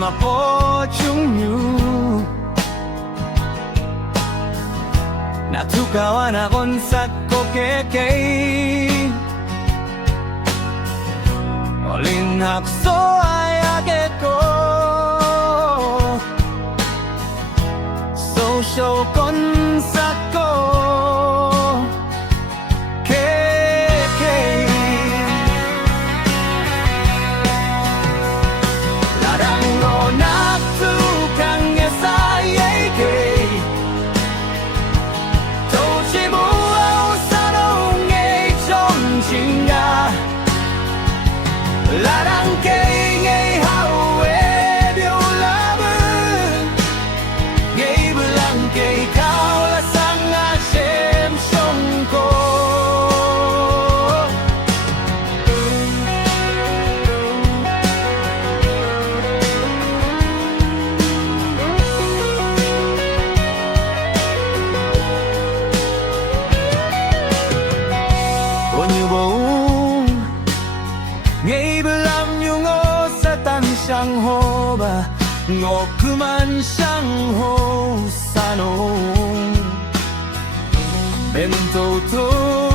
po chung nyu Natukawan akon sa kokekei Olinhak so ayaget ko Social konsak ko Kekei Larang no naktukang esayekei Tochi mo au sanong ngay trong chinga Larang kay ngay hawe điều lab은 ngay belang kay kau la sang a xem sông cô Như bông ngay belang yung o sa tan siyang ho ba ngọc kuman siyang ho sanong bento to